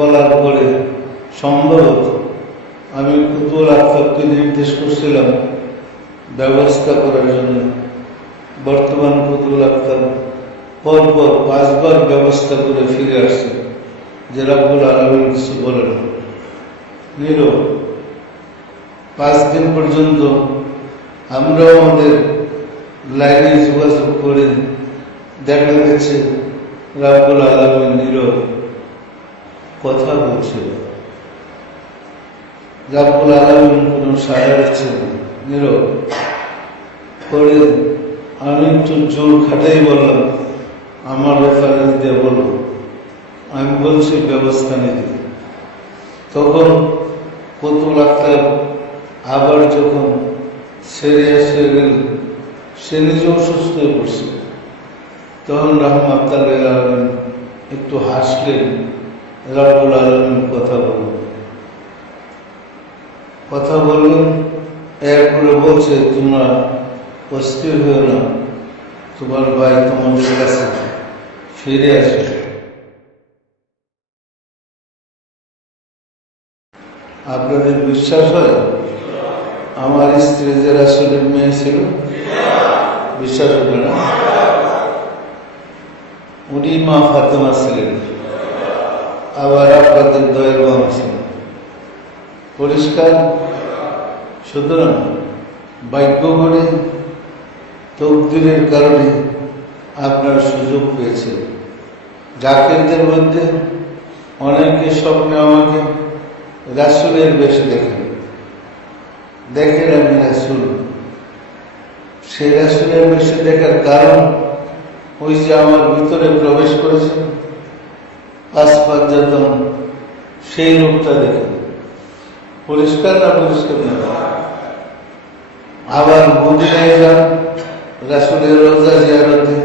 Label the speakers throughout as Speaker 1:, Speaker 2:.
Speaker 1: বলার পরে সম্ভবত আমি কুতুল আফতাবকে নির্দেশ করছিলাম ব্যবস্থা করার জন্য। বর্তমান কুতুল আফতাব পরপর পাঁচবার ব্যবস্থা করে ফিরে আসছে। যে রাব্বুল আলমিন কিছু না। নীরব পাঁচ দিন পর্যন্ত আমরাও আমাদের লাইনে যোগাযোগ করে দেখা গেছে। রাব্বুল আলমিন নীরব কথা বলছিল। রাব্বুল আলমিন কোনো সাহায্য ছিল না, নীরব। পরে আমি একটু জোর খাটাই বললাম আমার ব্যাপারে দিয়ে বলো আমি বলছি ব্যবস্থা নিতে তখন কত লাখটার আবার যখন সেরে এসে গেল সে নিজে অসুস্থ হয়ে পড়ছে। তখন রহমত আলমিন একটু হাসলেন। রাবুল আলমিন কথা বললেন কথা বললেন এরপরে বলছে, তোমরা অস্থির হয়ে না। তোমার ভাই তোমাদের কাছে ফিরে আসবে। আপনাদের বিশ্বাস হয়? আমার স্ত্রী যে রাসুলের মেয়ে ছিল? বিশ্বাস হবে না? উনি মা ফাতেমা ছিলেন। আবার আপনাদের দয়ের বাম ছিলেন পরিষ্কার? সুতরাং বাক্য করে তকদিরের কারণে আপনার সুযোগ পেয়েছে জাকেরদের মধ্যে অনেকে স্বপ্নে আমাকে রাসুলের বেশে দেখেন। দেখেন আমি রাসুল। সেই রাসুলের বেশে দেখার কারণ ওই যে আমার ভিতরে প্রবেশ করেছে। সেই লোকটা দেখে পরিষ্কার না পরিষ্কার না? আবার মদিনায় যান রাসুলের রোজা জিয়ারতে,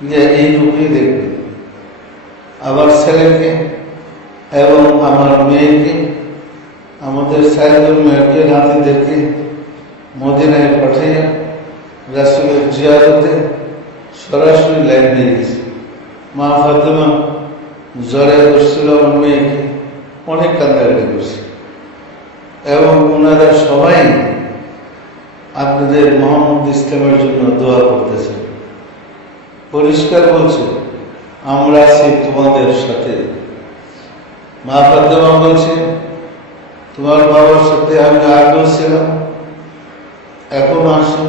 Speaker 1: গিয়ে এই রূপেই দেখবে আবার ছেলেকে এবং আমার মেয়েকে, আমাদের সাইদুল মেয়েকে নাতিদেরকে মদিনায় পাঠিয়ে রাসুলের জিয়ারতে সরাসরি লাইন নিয়ে গেছে মা ফাতেমা জ্বরে বসছিল আমার মেয়েকে অনেক কান্দাকাটি করছে। এবং ওনারা সবাই আপনাদের মোহাম্মদ ইসলামের জন্য দোয়া করতেছে। পরিষ্কার বলছে, আমরা আছি তোমাদের সাথে। মা ফাতেমা বলছে, তোমার বাবার সাথে আমি আগেও ছিলাম, এখন আসো,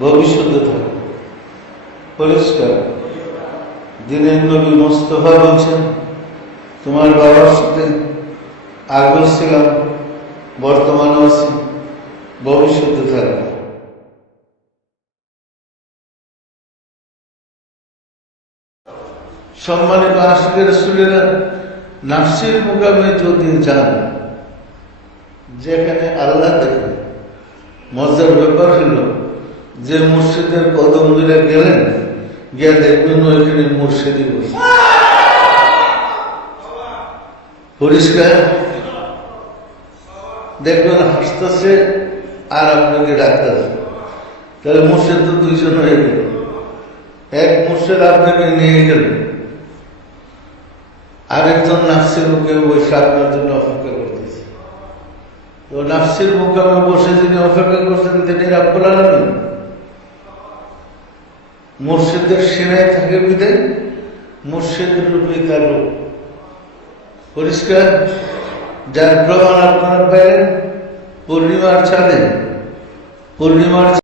Speaker 1: ভবিষ্যতে থাকো। পরিষ্কার। দিনের নবী মোস্তফা বলছেন, তোমার বাবার সাথে আগেও ছিলাম বর্তমানে আছি, ভবিষ্যতে থাকব। সম্মানিত আশিকের রসুলেরা, নাফসির মোকামে যদি যান, যেখানে আল্লাহ দেখে মজার ব্যাপার হলো যে মসজিদের কদম ধরে গেলেন গিয়ে দেখবেন ওইখানে মুর্শিদি বসে। পরিষ্কার? দেখবেন হাসতেছে, আর আপনাকে ডাকতেছে। তাহলে মুর্শিদ তো দুইজন হয়ে গেল। এক মুর্শিদ আপনাকে নিয়ে গেল। আরেকজন নাফসির মুখে বসে আপনার জন্য অপেক্ষা করতেছে। তো নাফসির মুকামে বসে যিনি অপেক্ষা করছেন তিনি রাব্বুল আলমিন। মুর্শিদের সেনায় থাকে বিদায় মুর্শিদের রূপে কালো। পরিষ্কার? যার প্রমাণ আপনার পেলেন পূর্ণিমার চাঁদে। পূর্ণিমার